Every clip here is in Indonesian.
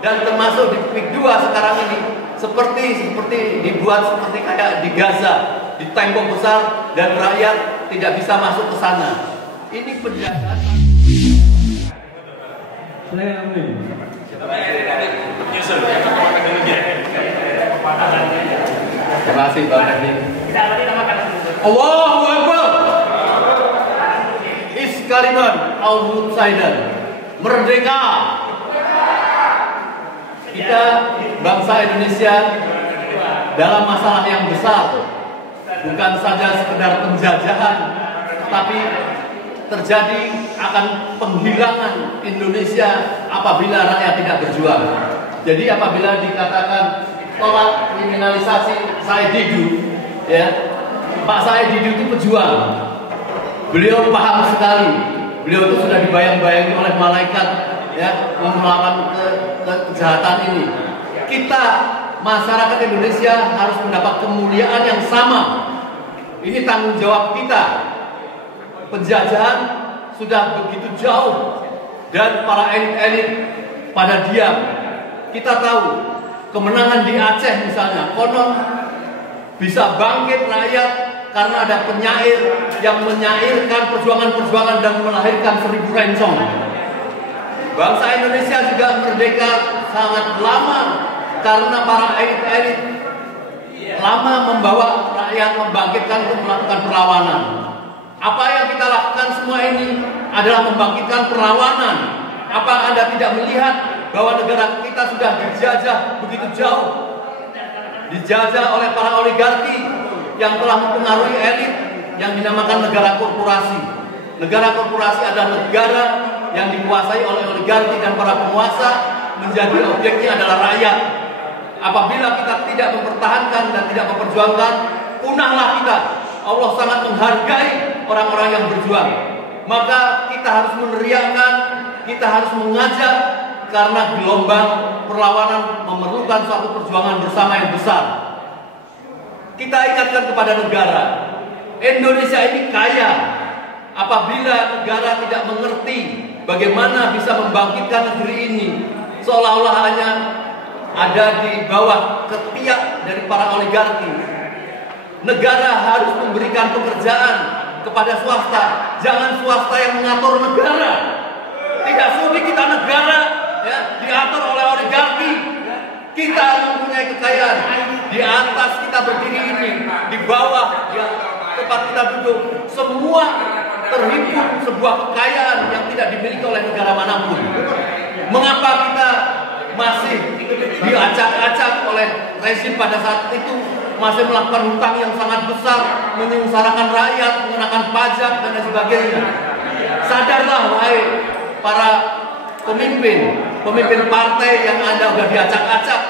dan termasuk di PIK 2 sekarang ini seperti dibuat seperti kayak di Gaza, di tembok besar dan rakyat tidak bisa masuk ke sana. Ini penjagaan. Saya Amin. Terima kasih Pak Andi. Allahu Akbar. Iskaliman al-Mutsaidan. Merdeka. Kita bangsa Indonesia dalam masalah yang besar, bukan saja sekedar penjajahan, tapi terjadi akan penghilangan Indonesia apabila rakyat tidak berjuang. Jadi apabila dikatakan tolak kriminalisasi Said Didu, ya, Pak Said Didu itu pejuang. Beliau paham sekali. Beliau itu sudah dibayang-bayangi oleh malaikat, ya, melakukan kejahatan ini. Kita masyarakat Indonesia harus mendapat kemuliaan yang sama. Ini tanggung jawab kita. Penjajahan sudah begitu jauh dan para elit-elit pada diam. Kita tahu kemenangan di Aceh misalnya, konon bisa bangkit rakyat karena ada penyair yang menyairkan perjuangan-perjuangan dan melahirkan 1000 rencong. Bangsa Indonesia juga merdeka sangat lama karena para elit-elit lama membawa rakyat membangkitkan untuk melakukan perlawanan. Apa yang kita lakukan semua ini adalah membangkitkan perlawanan. Apa Anda tidak melihat bahwa negara kita sudah dijajah begitu jauh? Dijajah oleh para oligarki yang telah mempengaruhi elit yang dinamakan negara korporasi. Negara korporasi adalah negara yang dikuasai oleh oligarki dan para penguasa, menjadi objeknya adalah rakyat. Apabila kita tidak mempertahankan dan tidak memperjuangkan, punahlah kita. Allah sangat menghargai orang-orang yang berjuang. Maka kita harus meneriakkan, kita harus mengajak, karena gelombang perlawanan memerlukan suatu perjuangan bersama yang besar. Kita ingatkan kepada negara, Indonesia ini kaya. Apabila negara tidak mengerti bagaimana bisa membangkitkan negeri ini, seolah-olah hanya ada di bawah ketiak dari para oligarki. Negara harus memberikan pekerjaan kepada swasta. Jangan swasta yang mengatur negara. Tidak sudi kita negara, ya, diatur oleh oligarki. Kita mempunyai kekayaan. Di atas kita berdiri ini, di bawah ya, tempat kita duduk, semua terhimpun sebuah kekayaan yang tidak dimiliki oleh negara manapun. Mengapa kita masih diacak-acak oleh rezim pada saat itu, masih melakukan hutang yang sangat besar, menyengsarakan rakyat, mengenakan pajak dan lain sebagainya? Sadarlah wahai para pemimpin partai yang Anda sudah diacak-acak,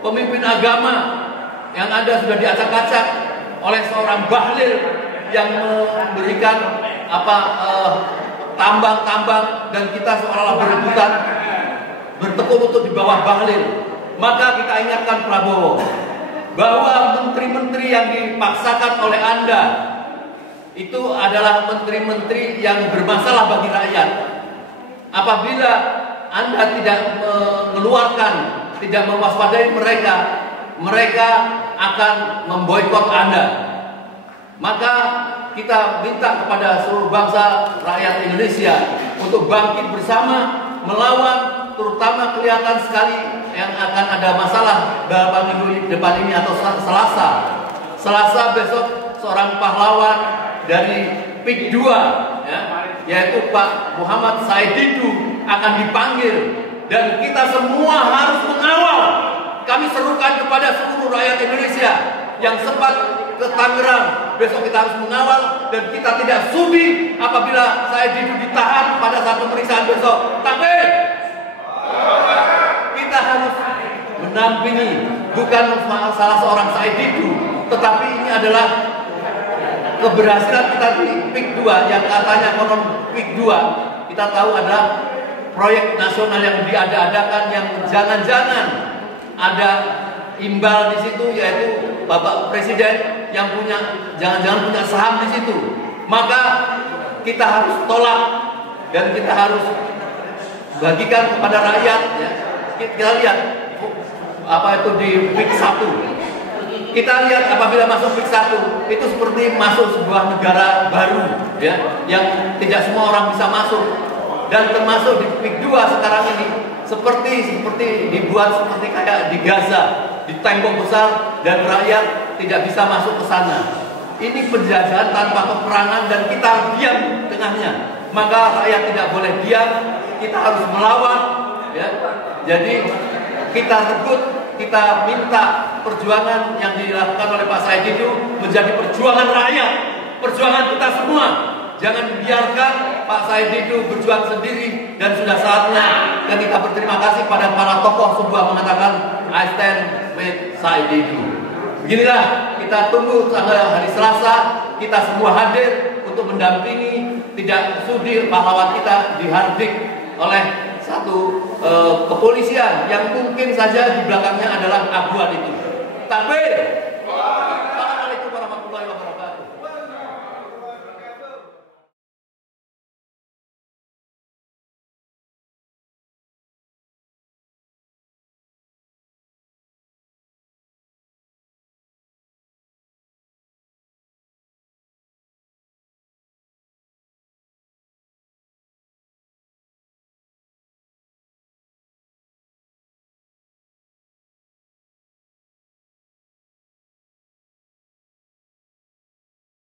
pemimpin agama yang Anda sudah diacak-acak oleh seorang bahlil yang memberikan tambang-tambang dan kita seolah-olah berebutan bertekuk lutut di bawah bahlil. Maka kita ingatkan Prabowo bahwa menteri-menteri yang dipaksakan oleh Anda itu adalah menteri-menteri yang bermasalah bagi rakyat. Apabila Anda tidak mengeluarkan, tidak mewaspadai mereka, mereka akan memboikot Anda. Maka kita minta kepada seluruh bangsa rakyat Indonesia untuk bangkit bersama melawan, terutama kelihatan sekali yang akan ada masalah beberapa minggu depan ini atau Selasa besok seorang pahlawan dari PIK 2, ya, yaitu Pak Muhammad Said Didu akan dipanggil dan kita semua harus mengawal. Kami serukan kepada seluruh rakyat Indonesia yang sempat ke Tangerang, besok kita harus mengawal dan kita tidak sudi apabila Said Didu ditahan pada saat pemeriksaan besok. Takbir! Kita harus menampingi bukan salah seorang Said Didu, tetapi ini adalah keberhasilan kita di PIK 2 yang katanya konon PIK 2 kita tahu ada proyek nasional yang diada-adakan yang jangan-jangan ada imbal di situ, yaitu Bapak Presiden yang jangan-jangan punya saham di situ. Maka kita harus tolak dan kita harus bagikan kepada rakyat, ya. Kita lihat apa itu di PIK 1. Kita lihat apabila masuk PIK 1 itu seperti masuk sebuah negara baru, ya, yang tidak semua orang bisa masuk. Dan termasuk di PIK 2 sekarang ini seperti dibuat seperti kayak di Gaza, di tembok besar dan rakyat tidak bisa masuk ke sana. Ini penjajahan tanpa peperangan dan kita diam tengahnya. Maka rakyat tidak boleh diam, kita harus melawan, ya. Jadi kita rebut, kita minta perjuangan yang dilakukan oleh Pak Said Didu menjadi perjuangan rakyat, perjuangan kita semua. Jangan biarkan Pak Said Didu berjuang sendiri, dan sudah saatnya dan kita berterima kasih pada para tokoh sebuah mengatakan I stand with Said Didu. Beginilah kita tunggu tanggal hari Selasa, kita semua hadir untuk mendampingi, tidak sudi pahlawan kita dihardik oleh satu kepolisian yang mungkin saja di belakangnya adalah abuan itu. Tapi